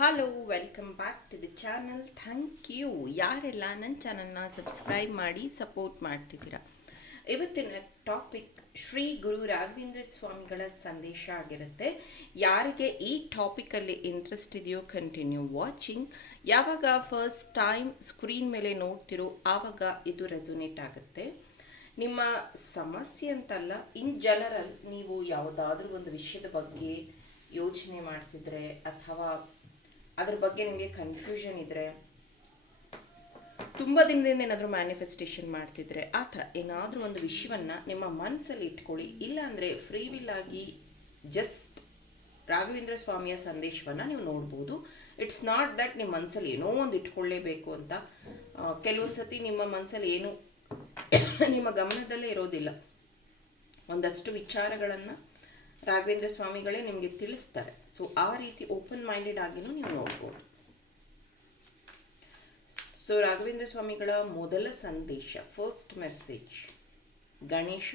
Hello, welcome back to the channel. Thank you ಯಾರೆಲ್ಲ ನನ್ನ ಚಾನಲ್ನ ಸಬ್ಸ್ಕ್ರೈಬ್ ಮಾಡಿ ಸಪೋರ್ಟ್ ಮಾಡ್ತಿದ್ದೀರಾ. ಇವತ್ತಿನ ಟಾಪಿಕ್ ಶ್ರೀ ಗುರು ರಾಘವೇಂದ್ರ ಸ್ವಾಮಿಗಳ ಸಂದೇಶ ಆಗಿರುತ್ತೆ. ಯಾರಿಗೆ ಈ ಟಾಪಿಕಲ್ಲಿ ಇಂಟ್ರೆಸ್ಟ್ ಇದೆಯೋ ಕಂಟಿನ್ಯೂ ವಾಚಿಂಗ್. ಯಾವಾಗ ಫಸ್ಟ್ ಟೈಮ್ ಸ್ಕ್ರೀನ್ ಮೇಲೆ ನೋಡ್ತಿರೋ ಆವಾಗ ಇದು ರೆಸೊನೇಟ್ ಆಗುತ್ತೆ. ನಿಮ್ಮ ಸಮಸ್ಯೆ ಅಂತಲ್ಲ, ಇನ್ ಜನರಲ್ ನೀವು ಯಾವುದಾದ್ರೂ ಒಂದು ವಿಷಯದ ಬಗ್ಗೆ ಯೋಚನೆ ಮಾಡ್ತಿದ್ರೆ ಅಥವಾ ಅದ್ರ ಬಗ್ಗೆ ನಿಮಗೆ ಕನ್ಫ್ಯೂಷನ್ ಇದ್ದರೆ, ತುಂಬ ದಿನದಿಂದ ಏನಾದರೂ ಮ್ಯಾನಿಫೆಸ್ಟೇಷನ್ ಮಾಡ್ತಿದ್ರೆ, ಆ ಥರ ಏನಾದರೂ ಒಂದು ವಿಷಯವನ್ನು ನಿಮ್ಮ ಮನಸ್ಸಲ್ಲಿ ಇಟ್ಕೊಳ್ಳಿ. ಇಲ್ಲಾಂದರೆ ಫ್ರೀ ವಿಲ್ ಆಗಿ ಜಸ್ಟ್ ರಾಘವೇಂದ್ರ ಸ್ವಾಮಿಯ ಸಂದೇಶವನ್ನು ನೀವು ನೋಡ್ಬೋದು. ಇಟ್ಸ್ ನಾಟ್ ದಟ್ ನಿಮ್ಮ ಮನಸ್ಸಲ್ಲಿ ಏನೋ ಒಂದು ಇಟ್ಕೊಳ್ಳೇಬೇಕು ಅಂತ. ಕೆಲವೊಂದು ಸತಿ ನಿಮ್ಮ ಮನಸ್ಸಲ್ಲಿ ಏನು ನಿಮ್ಮ ಗಮನದಲ್ಲೇ ಇರೋದಿಲ್ಲ. ಒಂದಷ್ಟು ವಿಚಾರಗಳನ್ನು ರಾಘವೇಂದ್ರ ಸ್ವಾಮಿಗಳೇ ನಿಮಗೆ ತಿಳಿಸ್ತಾರೆ. ಸೊ ಆ ರೀತಿ ಓಪನ್ ಮೈಂಡೆಡ್ ಆಗಿನೂ ನೀವು ನೋಡ್ಬೋದು. ಸೊ ರಾಘವೇಂದ್ರ ಸ್ವಾಮಿಗಳ ಮೊದಲ ಸಂದೇಶ, first message, Ganesha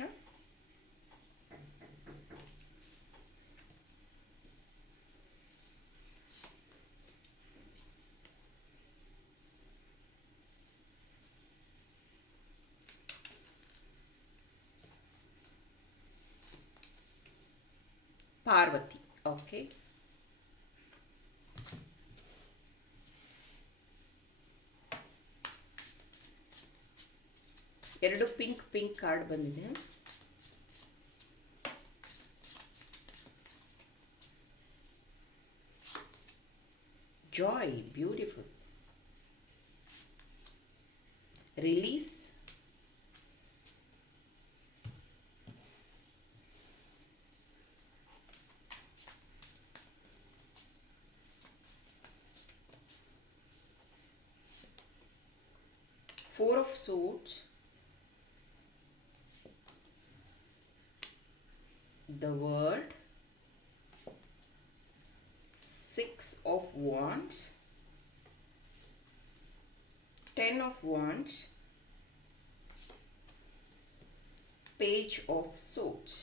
Parvati. Okay, ಎರಡು ಪಿಂಕ್ ಕಾರ್ಡ್ ಬಂದಿದೆ. Joy, beautiful. Release, Four of Swords, the World, Six of Wands, Ten of Wands, Page of Swords.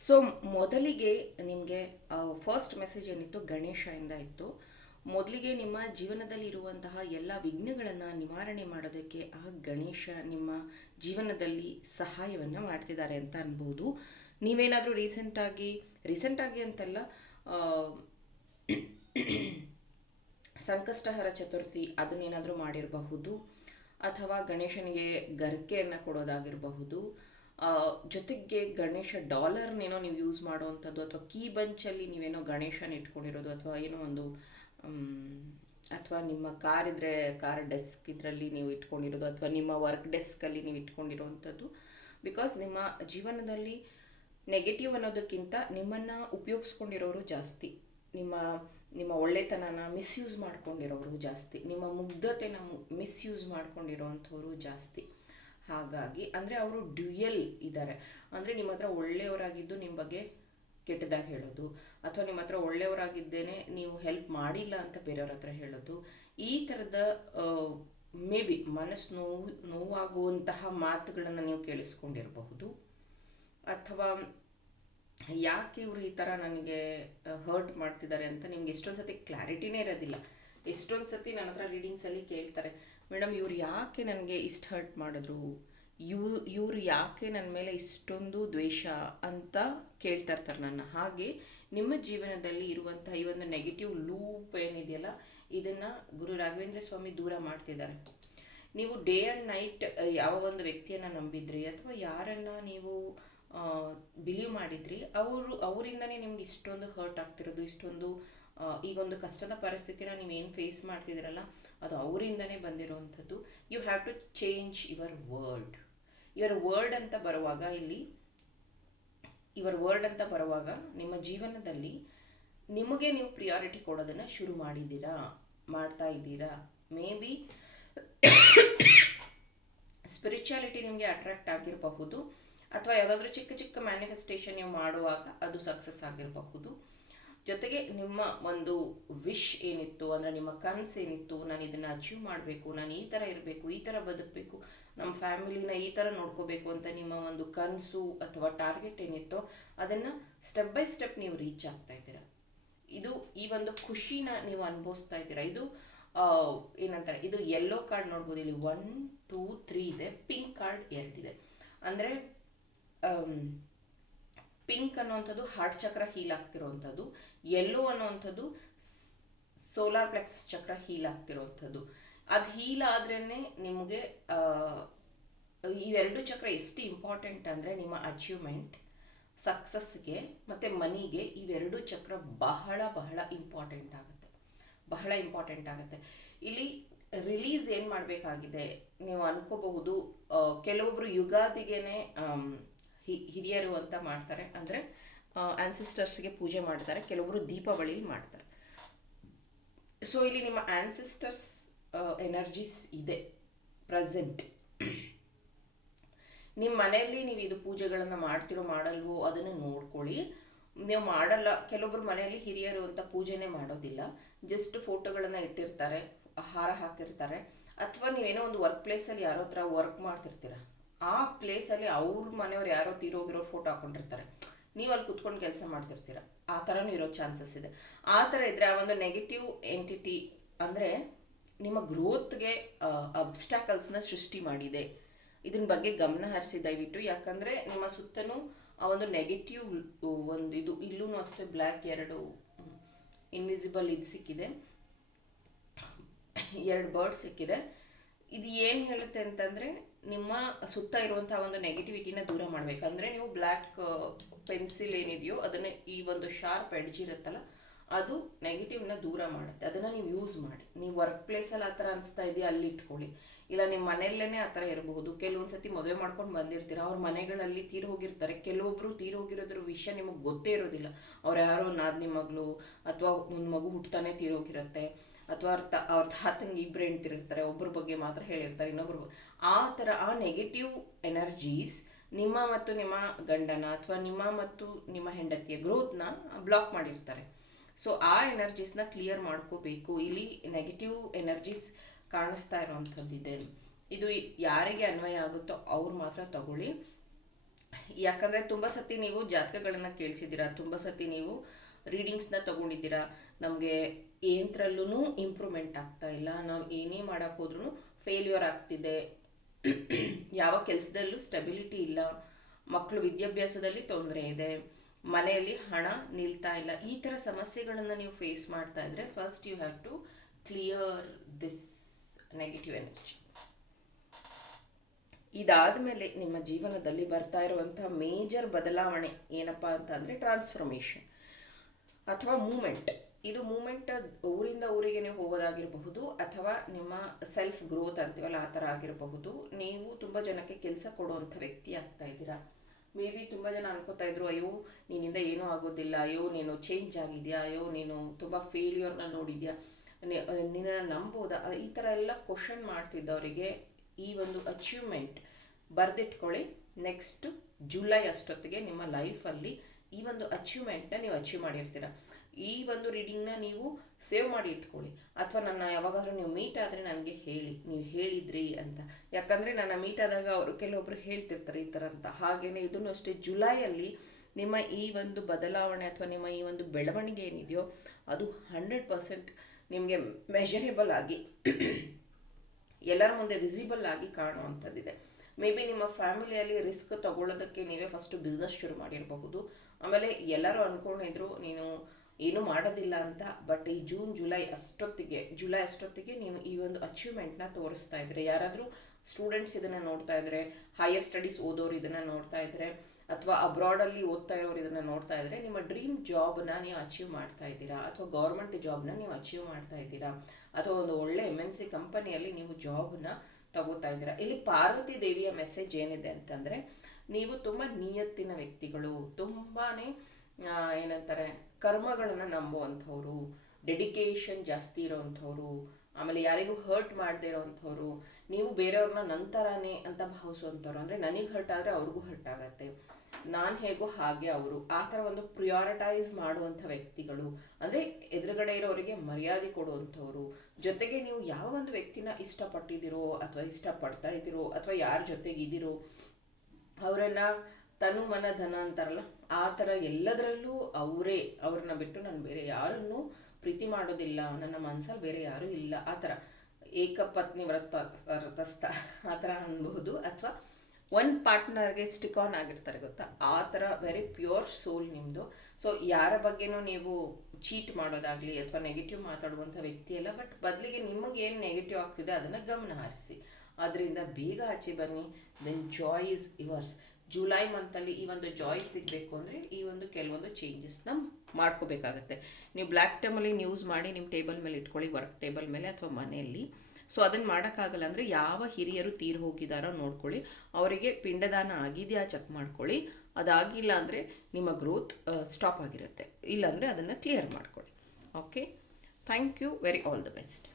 So ಮೊದಲಿಗೆ ನಿಮಗೆ ಫಸ್ಟ್ ಮೆಸೇಜ್ ಏನಿತ್ತು ಗಣೇಶದಿಂದ ಇತ್ತು. ಮೊದಲಿಗೆ ನಿಮ್ಮ ಜೀವನದಲ್ಲಿ ಇರುವಂತಹ ಎಲ್ಲ ವಿಘ್ನಗಳನ್ನು ನಿವಾರಣೆ ಮಾಡೋದಕ್ಕೆ ಆ ಗಣೇಶ ನಿಮ್ಮ ಜೀವನದಲ್ಲಿ ಸಹಾಯವನ್ನು ಮಾಡ್ತಿದ್ದಾರೆ ಅಂತ ಅನ್ಬೋದು. ನೀವೇನಾದರೂ ರೀಸೆಂಟಾಗಿ ಅಂತಲ್ಲ, ಸಂಕಷ್ಟಹರ ಚತುರ್ಥಿ ಅದನ್ನೇನಾದರೂ ಮಾಡಿರಬಹುದು, ಅಥವಾ ಗಣೇಶನಿಗೆ ಗರಿಕೆಯನ್ನು ಕೊಡೋದಾಗಿರಬಹುದು, ಜೊತೆಗೆ ಗಣೇಶ ಡಾಲರ್ನೇನೋ ನೀವು ಯೂಸ್ ಮಾಡೋವಂಥದ್ದು, ಅಥವಾ ಕೀ ಬಂಚಲ್ಲಿ ನೀವೇನೋ ಗಣೇಶನ ಇಟ್ಕೊಂಡಿರೋದು, ಅಥವಾ ಏನೋ ಒಂದು ಅಥವಾ ನಿಮ್ಮ ಕಾರ್ ಇದ್ದರೆ ಕಾರ್ ಡೆಸ್ಕ್ ಇದರಲ್ಲಿ ನೀವು ಇಟ್ಕೊಂಡಿರೋದು, ಅಥವಾ ನಿಮ್ಮ ವರ್ಕ್ ಡೆಸ್ಕಲ್ಲಿ ನೀವು ಇಟ್ಕೊಂಡಿರೋವಂಥದ್ದು. ಬಿಕಾಸ್ ನಿಮ್ಮ ಜೀವನದಲ್ಲಿ ನೆಗೆಟಿವ್ ಅನ್ನೋದಕ್ಕಿಂತ ನಿಮ್ಮನ್ನು ಉಪಯೋಗಿಸ್ಕೊಂಡಿರೋರು ಜಾಸ್ತಿ, ನಿಮ್ಮ ಒಳ್ಳೆತನನ ಮಿಸ್ಯೂಸ್ ಮಾಡ್ಕೊಂಡಿರೋರು ಜಾಸ್ತಿ, ನಿಮ್ಮ ಮುಗ್ಧತೆನ ಮಿಸ್ಯೂಸ್ ಮಾಡ್ಕೊಂಡಿರೋವಂಥವ್ರು ಜಾಸ್ತಿ. ಹಾಗಾಗಿ ಅಂದರೆ ಅವರು ಡ್ಯುಯಲ್ ಇದ್ದಾರೆ. ಅಂದರೆ ನಿಮ್ಮ ಹತ್ರ ಒಳ್ಳೆಯವರಾಗಿದ್ದು ನಿಮ್ಮ ಬಗ್ಗೆ ಕೆಟ್ಟದಾಗಿ ಹೇಳೋದು, ಅಥವಾ ನಿಮ್ಮ ಹತ್ರ ಒಳ್ಳೆಯವರಾಗಿದ್ದೇನೆ ನೀವು ಹೆಲ್ಪ್ ಮಾಡಿಲ್ಲ ಅಂತ ಬೇರೆಯವ್ರ ಹತ್ರ ಹೇಳೋದು, ಈ ಥರದ ಮೇ ಬಿ ನೋವಾಗುವಂತಹ ಮಾತುಗಳನ್ನು ನೀವು ಕೇಳಿಸ್ಕೊಂಡಿರಬಹುದು. ಅಥವಾ ಯಾಕೆ ಇವರು ಈ ಥರ ನನಗೆ ಹರ್ಟ್ ಮಾಡ್ತಿದ್ದಾರೆ ಅಂತ ನಿಮ್ಗೆ ಎಷ್ಟೊಂದು ಸತಿ ಕ್ಲಾರಿಟಿನೇ ಇರೋದಿಲ್ಲ. ಎಷ್ಟೊಂದು ಸತಿ ನನ್ನ ಹತ್ರ ರೀಡಿಂಗ್ಸಲ್ಲಿ ಕೇಳ್ತಾರೆ, ಮೇಡಮ್ ಇವ್ರು ಯಾಕೆ ನನಗೆ ಇಷ್ಟು ಹರ್ಟ್ ಮಾಡಿದ್ರು, ಇವರು ಯಾಕೆ ನನ್ನ ಮೇಲೆ ಇಷ್ಟೊಂದು ದ್ವೇಷ ಅಂತ ಕೇಳ್ತಾ ಇರ್ತಾರೆ ನನ್ನ. ಹಾಗೆ ನಿಮ್ಮ ಜೀವನದಲ್ಲಿ ಇರುವಂತಹ ಈ ಒಂದು ನೆಗೆಟಿವ್ ಲೂಪ್ ಏನಿದೆಯಲ್ಲ, ಇದನ್ನು ಗುರು ರಾಘವೇಂದ್ರ ಸ್ವಾಮಿ ದೂರ ಮಾಡ್ತಿದ್ದಾರೆ. ನೀವು ಡೇ ಆ್ಯಂಡ್ ನೈಟ್ ಯಾವ ಒಂದು ವ್ಯಕ್ತಿಯನ್ನು ನಂಬಿದ್ರಿ ಅಥವಾ ಯಾರನ್ನು ನೀವು ಬಿಲೀವ್ ಮಾಡಿದ್ರಿ, ಅವರಿಂದನೇ ನಿಮ್ಗೆ ಇಷ್ಟೊಂದು ಹರ್ಟ್ ಆಗ್ತಿರೋದು, ಇಷ್ಟೊಂದು ಈಗೊಂದು ಕಷ್ಟದ ಪರಿಸ್ಥಿತಿನ ನೀವೇನು ಫೇಸ್ ಮಾಡ್ತಿದ್ದೀರಲ್ಲ, ಅದು ಅವರಿಂದನೇ ಬಂದಿರೋವಂಥದ್ದು. You have to change your word ಅಂತ ಬರುವಾಗ ನಿಮ್ಮ ಜೀವನದಲ್ಲಿ ನಿಮಗೆ ನೀವು ಪ್ರಿಯಾರಿಟಿ ಕೊಡೋದನ್ನು ಶುರು ಮಾಡ್ತಾ ಇದ್ದೀರಾ. ಮೇ ಬಿ ಸ್ಪಿರಿಚುಯಾಲಿಟಿ ನಿಮಗೆ ಅಟ್ರಾಕ್ಟ್ ಆಗಿರಬಹುದು, ಅಥವಾ ಯಾವುದಾದ್ರೂ ಚಿಕ್ಕ ಚಿಕ್ಕ ಮ್ಯಾನಿಫೆಸ್ಟೇಷನ್ ನೀವು ಮಾಡುವಾಗ ಅದು ಸಕ್ಸಸ್ ಆಗಿರಬಹುದು. ಜೊತೆಗೆ ನಿಮ್ಮ ಒಂದು ವಿಶ್ ಏನಿತ್ತು, ಅಂದರೆ ನಿಮ್ಮ ಕನಸು ಏನಿತ್ತು, ನಾನು ಇದನ್ನು ಅಚೀವ್ ಮಾಡಬೇಕು, ನಾನು ಈ ಥರ ಇರಬೇಕು, ಈ ಥರ ಬದುಕಬೇಕು, ನಮ್ಮ ಫ್ಯಾಮಿಲಿನ ಈ ಥರ ನೋಡ್ಕೋಬೇಕು ಅಂತ ನಿಮ್ಮ ಒಂದು ಕನಸು ಅಥವಾ ಟಾರ್ಗೆಟ್ ಏನಿತ್ತೋ ಅದನ್ನು ಸ್ಟೆಪ್ ಬೈ ಸ್ಟೆಪ್ ನೀವು ರೀಚ್ ಆಗ್ತಾ ಇದ್ದೀರಾ. ಇದು ಈ ಒಂದು ಖುಷಿನ ನೀವು ಅನುಭವಿಸ್ತಾ ಇದ್ದೀರಾ. ಇದು ಏನಂತಾರೆ, ಇದು ಯೆಲ್ಲೋ ಕಾರ್ಡ್ ನೋಡ್ಬೋದು, ಇಲ್ಲಿ 1 2 3 ಇದೆ, ಪಿಂಕ್ ಕಾರ್ಡ್ 2 ಇದೆ. ಅಂದರೆ ಪಿಂಕ್ ಅನ್ನೋವಂಥದ್ದು ಹಾರ್ಟ್ ಚಕ್ರ ಹೀಲ್ ಆಗ್ತಿರೋವಂಥದ್ದು, ಯೆಲ್ಲೋ ಅನ್ನೋವಂಥದ್ದು ಸೋಲಾರ್ ಪ್ಲೆಕ್ಸಸ್ ಚಕ್ರ ಹೀಲ್ ಆಗ್ತಿರೋವಂಥದ್ದು. ಅದು ಹೀಲ್ ಆದ್ರೇ ನಿಮಗೆ ಇವೆರಡು ಚಕ್ರ ಎಷ್ಟು ಇಂಪಾರ್ಟೆಂಟ್ ಅಂದರೆ ನಿಮ್ಮ ಅಚೀವ್ಮೆಂಟ್, ಸಕ್ಸಸ್ಗೆ ಮತ್ತು ಮನಿಗೆ ಇವೆರಡು ಚಕ್ರ ಬಹಳ ಬಹಳ ಇಂಪಾರ್ಟೆಂಟ್ ಆಗುತ್ತೆ, ಬಹಳ ಇಂಪಾರ್ಟೆಂಟ್ ಆಗುತ್ತೆ. ಇಲ್ಲಿ ರಿಲೀಸ್ ಏನು ಮಾಡಬೇಕಾಗಿದೆ ನೀವು ಅನ್ಕೋಬಹುದು. ಕೆಲವೊಬ್ರು ಯುಗಾದಿಗೆನೆ ಹಿರಿಯರು ಅಂತ ಮಾಡ್ತಾರೆ, ಅಂದರೆ ಆನ್ಸಿಸ್ಟರ್ಸ್ಗೆ ಪೂಜೆ ಮಾಡ್ತಾರೆ, ಕೆಲವೊಬ್ರು ದೀಪಾವಳಿಲಿ ಮಾಡ್ತಾರೆ. ಸೊ ಇಲ್ಲಿ ನಿಮ್ಮ ಆನ್ಸಿಸ್ಟರ್ಸ್ ಎನರ್ಜೀಸ್ ಇದೆ ಪ್ರೆಸೆಂಟ್. ನಿಮ್ಮ ಮನೆಯಲ್ಲಿ ನೀವು ಇದು ಪೂಜೆಗಳನ್ನು ಮಾಡ್ತಿರೋ ಮಾಡಲ್ವೋ ಅದನ್ನು ನೋಡ್ಕೊಳ್ಳಿ. ನೀವು ಮಾಡಲ್ಲ, ಕೆಲವೊಬ್ರು ಮನೆಯಲ್ಲಿ ಹಿರಿಯರು ಅಂತ ಪೂಜೆನೇ ಮಾಡೋದಿಲ್ಲ, ಜಸ್ಟ್ ಫೋಟೋಗಳನ್ನು ಇಟ್ಟಿರ್ತಾರೆ, ಹಾರ ಹಾಕಿರ್ತಾರೆ, ಅಥವಾ ನೀವೇನೋ ಒಂದು ವರ್ಕ್ ಪ್ಲೇಸಲ್ಲಿ ಯಾರೋ ಹತ್ರ ವರ್ಕ್ ಮಾಡ್ತಿರ್ತೀರ, ಆ ಪ್ಲೇಸಲ್ಲಿ ಅವ್ರ ಮನೆಯವ್ರು ಯಾರೋ ತೀರೋಗಿರೋ ಫೋಟೋ ಹಾಕೊಂಡಿರ್ತಾರೆ, ನೀವು ಅಲ್ಲಿ ಕುತ್ಕೊಂಡು ಕೆಲಸ ಮಾಡ್ತಿರ್ತೀರ, ಆ ಥರನೂ ಇರೋ ಚಾನ್ಸಸ್ ಇದೆ. ಆ ಥರ ಇದ್ದರೆ ಆ ಒಂದು ನೆಗೆಟಿವ್ ಎಂಟಿಟಿ ಅಂದರೆ ನಿಮ್ಮ ಗ್ರೋತ್ಗೆ ಅಬ್ಸ್ಟ್ಯಾಕಲ್ಸ್ನ ಸೃಷ್ಟಿ ಮಾಡಿದೆ. ಇದನ್ನ ಬಗ್ಗೆ ಗಮನ ಹರಿಸಿ ದಯವಿಟ್ಟು. ಯಾಕಂದರೆ ನಿಮ್ಮ ಸುತ್ತಲೂ ಆ ಒಂದು ನೆಗೆಟಿವ್ ಒಂದು ಇದು, ಇಲ್ಲೂ ಅಷ್ಟೇ ಬ್ಲ್ಯಾಕ್ 2 ಇನ್ವಿಸಿಬಲ್ ಇದು ಸಿಕ್ಕಿದೆ, 2 ಬರ್ಡ್ ಸಿಕ್ಕಿದೆ. ಇದು ಏನು ಹೇಳುತ್ತೆ ಅಂತಂದರೆ ನಿಮ್ಮ ಸುತ್ತ ಇರುವಂಥ ಒಂದು ನೆಗೆಟಿವಿಟಿನ ದೂರ ಮಾಡಬೇಕಂದ್ರೆ ನೀವು ಬ್ಲ್ಯಾಕ್ ಪೆನ್ಸಿಲ್ ಏನಿದೆಯೋ ಅದನ್ನು, ಈ ಒಂದು ಶಾರ್ಪ್ ಎಡ್ಜ್ ಇರುತ್ತಲ್ಲ ಅದು ನೆಗೆಟಿವ್ನ ದೂರ ಮಾಡುತ್ತೆ. ಅದನ್ನು ನೀವು ಯೂಸ್ ಮಾಡಿ. ನೀವು ವರ್ಕ್ ಪ್ಲೇಸಲ್ಲಿ ಆ ಥರ ಅನಿಸ್ತಾ ಇದೆಯಾ ಅಲ್ಲಿ ಇಟ್ಕೊಳ್ಳಿ, ಇಲ್ಲ ನಿಮ್ಮ ಮನೆಯಲ್ಲೇ ಆ ಥರ ಇರಬಹುದು. ಕೆಲವೊಂದು ಸತಿ ಮದುವೆ ಮಾಡ್ಕೊಂಡು ಬಂದಿರ್ತೀರ, ಅವ್ರ ಮನೆಗಳಲ್ಲಿ ತೀರು ಹೋಗಿರ್ತಾರೆ, ಕೆಲವೊಬ್ಬರು ತೀರು ಹೋಗಿರೋದ್ರ ವಿಷಯ ನಿಮಗೆ ಗೊತ್ತೇ ಇರೋದಿಲ್ಲ. ಅವ್ರು ಯಾರೋ ನಾದಿನಿ ಮಗಳು ಅಥವಾ ಒಂದು ಮಗು ಹುಟ್ಟತಾನೆ ತೀರೋಗಿರುತ್ತೆ, ಅಥವಾ ಅವ್ರ ತಾತನಿಗೆ 2 ಹೆಂಡ್ತಿರ್ತಾರೆ, ಒಬ್ಬರ ಬಗ್ಗೆ ಮಾತ್ರ ಹೇಳಿರ್ತಾರೆ, ಇನ್ನೊಬ್ರು ಆ ಥರ ಆ ನೆಗೆಟಿವ್ ಎನರ್ಜೀಸ್ ನಿಮ್ಮ ಮತ್ತು ನಿಮ್ಮ ಗಂಡನ ಅಥವಾ ನಿಮ್ಮ ಮತ್ತು ನಿಮ್ಮ ಹೆಂಡತಿಯ ಗ್ರೋತ್ನ ಬ್ಲಾಕ್ ಮಾಡಿರ್ತಾರೆ. ಸೊ ಆ ಎನರ್ಜೀಸ್ನ ಕ್ಲಿಯರ್ ಮಾಡ್ಕೋಬೇಕು. ಇಲ್ಲಿ ನೆಗೆಟಿವ್ ಎನರ್ಜೀಸ್ ಕಾಣಿಸ್ತಾ ಇರೋವಂಥದ್ದಿದೆ. ಇದು ಯಾರಿಗೆ ಅನ್ವಯ ಆಗುತ್ತೋ ಅವ್ರು ಮಾತ್ರ ತಗೊಳ್ಳಿ. ಯಾಕಂದರೆ ತುಂಬ ಸತಿ ನೀವು ಜಾತಕಗಳನ್ನು ಕೇಳಿಸಿದ್ದೀರಾ, ತುಂಬ ಸತಿ ನೀವು ರೀಡಿಂಗ್ಸ್ನ ತೊಗೊಂಡಿದ್ದೀರಾ, ನಮಗೆ ಏನತ್ರಲ್ಲೂ ಇಂಪ್ರೂವ್ಮೆಂಟ್ ಆಗ್ತಾ ಇಲ್ಲ, ನಾವು ಏನೇ ಮಾಡೋಕ್ಕೆ ಹೋದ್ರೂ ಫೇಲ್ಯೂರ್ ಆಗ್ತಿದೆ, ಯಾವ ಕೆಲಸದಲ್ಲೂ ಸ್ಟೆಬಿಲಿಟಿ ಇಲ್ಲ, ಮಕ್ಕಳು ವಿದ್ಯಾಭ್ಯಾಸದಲ್ಲಿ ತೊಂದರೆ ಇದೆ, ಮನೆಯಲ್ಲಿ ಹಣ ನಿಲ್ತಾ ಇಲ್ಲ, ಈ ಥರ ಸಮಸ್ಯೆಗಳನ್ನು ನೀವು ಫೇಸ್ ಮಾಡ್ತಾ ಇದ್ರೆ first you have to clear this negative energy. ಇದಾದ ಮೇಲೆ ನಿಮ್ಮ ಜೀವನದಲ್ಲಿ ಬರ್ತಾ ಇರುವಂಥ ಮೇಜರ್ ಬದಲಾವಣೆ ಏನಪ್ಪ ಅಂತ ಅಂದರೆ ಟ್ರಾನ್ಸ್ಫಾರ್ಮೇಷನ್ ಅಥವಾ ಮೂಮೆಂಟ್. ಇದು ಮೂಮೆಂಟ್ ಊರಿಂದ ಊರಿಗೆ ನೀವು ಹೋಗೋದಾಗಿರಬಹುದು, ಅಥವಾ ನಿಮ್ಮ ಸೆಲ್ಫ್ ಗ್ರೋತ್ ಅಂತೀವಲ್ಲ ಆ ಥರ ಆಗಿರಬಹುದು. ನೀವು ತುಂಬ ಜನಕ್ಕೆ ಕೆಲಸ ಕೊಡುವಂಥ ವ್ಯಕ್ತಿ ಆಗ್ತಾ ಇದ್ದೀರಾ. ಮೇ ಬಿ ತುಂಬ ಜನ ಅನ್ಕೋತಾ ಇದ್ರು, ಅಯ್ಯೋ ನೀನಿಂದ ಏನೂ ಆಗೋದಿಲ್ಲ, ಅಯ್ಯೋ ನೀನು ಚೇಂಜ್ ಆಗಿದೆಯಾ, ಅಯ್ಯೋ ನೀನು ತುಂಬ ಫೇಲ್ಯೂರ್ನ ನೋಡಿದ್ಯಾ, ನಿನ್ನ ನಂಬೋದಾ, ಈ ಥರ ಎಲ್ಲ ಕ್ವಶನ್ ಮಾಡ್ತಿದ್ದವರಿಗೆ ಈ ಒಂದು ಅಚೀವ್ಮೆಂಟ್ ಬರೆದಿಟ್ಕೊಳ್ಳಿ. ನೆಕ್ಸ್ಟ್ ಜುಲೈ ಅಷ್ಟೊತ್ತಿಗೆ ನಿಮ್ಮ ಲೈಫಲ್ಲಿ ಈ ಒಂದು ಅಚೀವ್ಮೆಂಟ್ನ ನೀವು ಅಚೀವ್ ಮಾಡಿರ್ತೀರ. ಈ ಒಂದು ರೀಡಿಂಗ್ನ ನೀವು ಸೇವ್ ಮಾಡಿ ಇಟ್ಕೊಳ್ಳಿ, ಅಥವಾ ನನ್ನ ಯಾವಾಗಾದ್ರೂ ನೀವು ಮೀಟ್ ಆದರೆ ನನಗೆ ಹೇಳಿ, ನೀವು ಹೇಳಿದ್ರಿ ಅಂತ. ಯಾಕಂದರೆ ನನ್ನ ಮೀಟ್ ಆದಾಗ ಅವರು ಕೆಲವೊಬ್ರು ಹೇಳ್ತಿರ್ತಾರೆ ಈ ಥರ ಅಂತ. ಹಾಗೆಯೇ ಇದನ್ನು ಅಷ್ಟೇ, ಜುಲೈಯಲ್ಲಿ ನಿಮ್ಮ ಈ ಒಂದು ಬದಲಾವಣೆ ಅಥವಾ ನಿಮ್ಮ ಈ ಒಂದು ಬೆಳವಣಿಗೆ ಏನಿದೆಯೋ ಅದು 100% ನಿಮಗೆ ಮೆಷರೇಬಲ್ ಆಗಿ ಎಲ್ಲರ ಮುಂದೆ ವಿಸಿಬಲ್ ಆಗಿ ಕಾಣುವಂಥದ್ದಿದೆ. ಮೇ ಬಿ ನಿಮ್ಮ ಫ್ಯಾಮಿಲಿಯಲ್ಲಿ ರಿಸ್ಕ್ ತಗೊಳ್ಳೋದಕ್ಕೆ ನೀವೇ ಫಸ್ಟು ಬಿಸ್ನೆಸ್ ಶುರು ಮಾಡಿರಬಹುದು. ಆಮೇಲೆ ಎಲ್ಲರೂ ಅಂದ್ಕೊಂಡಿದ್ರು ನೀನು ಏನೂ ಮಾಡೋದಿಲ್ಲ ಅಂತ. ಬಟ್ ಈ ಜುಲೈ ಅಷ್ಟೊತ್ತಿಗೆ ನೀವು ಈ ಒಂದು ಅಚೀವ್ಮೆಂಟ್ನ ತೋರಿಸ್ತಾ ಇದ್ರೆ, ಯಾರಾದರೂ ಸ್ಟೂಡೆಂಟ್ಸ್ ಇದನ್ನು ನೋಡ್ತಾ ಇದ್ರೆ, ಹೈಯರ್ ಸ್ಟಡೀಸ್ ಓದೋರು ಇದನ್ನು ನೋಡ್ತಾ ಇದ್ರೆ, ಅಥವಾ ಅಬ್ರಾಡಲ್ಲಿ ಓದ್ತಾ ಇರೋರು ಇದನ್ನು ನೋಡ್ತಾ ಇದ್ರೆ, ನಿಮ್ಮ ಡ್ರೀಮ್ ಜಾಬ್ನ ನೀವು ಅಚೀವ್ ಮಾಡ್ತಾ ಇದ್ದೀರಾ, ಅಥವಾ ಗೌರ್ಮೆಂಟ್ ಜಾಬ್ನ ನೀವು ಅಚೀವ್ ಮಾಡ್ತಾ ಇದ್ದೀರಾ, ಅಥವಾ ಒಂದು ಒಳ್ಳೆ MNC ಕಂಪನಿಯಲ್ಲಿ ನೀವು ಜಾಬ್ನ ತಗೋತಾ ಇದ್ದೀರಾ. ಇಲ್ಲಿ ಪಾರ್ವತಿ ದೇವಿಯ ಮೆಸೇಜ್ ಏನಿದೆ ಅಂತಂದರೆ, ನೀವು ತುಂಬ ನಿಯತ್ತಿನ ವ್ಯಕ್ತಿಗಳು, ತುಂಬಾ ಏನಂತಾರೆ ಕರ್ಮಗಳನ್ನು ನಂಬುವಂಥವ್ರು, ಡೆಡಿಕೇಶನ್ ಜಾಸ್ತಿ ಇರೋವಂಥವ್ರು, ಆಮೇಲೆ ಯಾರಿಗೂ ಹರ್ಟ್ ಮಾಡದೇ ಇರೋವಂಥವ್ರು, ನೀವು ಬೇರೆಯವ್ರನ್ನ ನಂತರನೇ ಅಂತ ಭಾವಿಸುವಂಥವ್ರು. ಅಂದರೆ ನನಗೆ ಹರ್ಟ್ ಆದರೆ ಅವ್ರಿಗೂ ಹರ್ಟ್ ಆಗುತ್ತೆ, ನಾನು ಹೇಗೋ ಹಾಗೆ ಅವರು, ಆ ಥರ ಒಂದು ಪ್ರಿಯಾರಿಟೈಸ್ ಮಾಡುವಂಥ ವ್ಯಕ್ತಿಗಳು. ಅಂದರೆ ಎದುರುಗಡೆ ಇರೋರಿಗೆ ಮರ್ಯಾದೆ ಕೊಡುವಂಥವ್ರು. ಜೊತೆಗೆ ನೀವು ಯಾವ ಒಂದು ವ್ಯಕ್ತಿನ ಇಷ್ಟಪಟ್ಟಿದ್ದೀರೋ ಅಥವಾ ಇಷ್ಟಪಡ್ತಾ ಇದ್ದೀರೋ ಅಥವಾ ಯಾರ ಜೊತೆಗಿದ್ದೀರೋ ಅವರನ್ನ ತನು ಮನ ಧನ ಅಂತಾರಲ್ಲ, ಆ ಥರ ಎಲ್ಲದರಲ್ಲೂ ಅವ್ರನ್ನ ಬಿಟ್ಟು ನಾನು ಬೇರೆ ಯಾರನ್ನೂ ಪ್ರೀತಿ ಮಾಡೋದಿಲ್ಲ, ನನ್ನ ಮನಸ್ಸಲ್ಲಿ ಬೇರೆ ಯಾರೂ ಇಲ್ಲ, ಆ ಥರ ಏಕಪತ್ನಿ ವ್ರತಸ್ಥ ಆ ಥರ ಅನ್ಬಹುದು. ಅಥವಾ ಒನ್ ಪಾರ್ಟ್ನರ್ಗೆ ಸ್ಟಿಕ್ ಆನ್ ಆಗಿರ್ತಾರೆ ಗೊತ್ತಾ, ಆ ಥರ ವೆರಿ ಪ್ಯೂರ್ ಸೋಲ್ ನಿಮ್ಮದು. ಸೊ ಯಾರ ಬಗ್ಗೆನೂ ನೀವು ಚೀಟ್ ಮಾಡೋದಾಗಲಿ ಅಥವಾ ನೆಗೆಟಿವ್ ಮಾತಾಡುವಂಥ ವ್ಯಕ್ತಿ ಅಲ್ಲ. ಬಟ್ ಬದಲಿಗೆ ನಿಮಗೇನು ನೆಗೆಟಿವ್ ಆಗ್ತಿದೆ ಅದನ್ನು ಗಮನ ಹರಿಸಿ, ಅದರಿಂದ ಬೇಗ ಆಚೆ ಬನ್ನಿ. Then joy is yours. July ಮಂತಲ್ಲಿ ಈ ಒಂದು ಜಾಯ್ ಸಿಗಬೇಕು ಅಂದರೆ ಈ ಒಂದು ಕೆಲವೊಂದು ಚೇಂಜಸ್ನ ಮಾಡ್ಕೋಬೇಕಾಗತ್ತೆ. ನೀವು ಬ್ಲ್ಯಾಕ್ ಟೈಮಲ್ಲಿ ಯೂಸ್ ಮಾಡಿ ನಿಮ್ಮ ಟೇಬಲ್ ಮೇಲೆ ಇಟ್ಕೊಳ್ಳಿ, ವರ್ಕ್ ಟೇಬಲ್ ಮೇಲೆ ಅಥವಾ ಮನೆಯಲ್ಲಿ. ಸೊ ಅದನ್ನು ಮಾಡೋಕ್ಕಾಗಲ್ಲ ಅಂದರೆ ಯಾವ ಹಿರಿಯರು ತೀರು ಹೋಗಿದ್ದಾರೋ ನೋಡ್ಕೊಳ್ಳಿ, ಅವರಿಗೆ ಪಿಂಡದಾನ ಆಗಿದೆಯಾ ಚೆಕ್ ಮಾಡ್ಕೊಳ್ಳಿ. ಅದಾಗಿಲ್ಲ ಅಂದರೆ ನಿಮ್ಮ ಗ್ರೋತ್ ಸ್ಟಾಪ್ ಆಗಿರುತ್ತೆ, ಇಲ್ಲಾಂದರೆ ಅದನ್ನು ಕ್ಲಿಯರ್ ಮಾಡ್ಕೊಳ್ಳಿ. Okay, thank you, very all the best.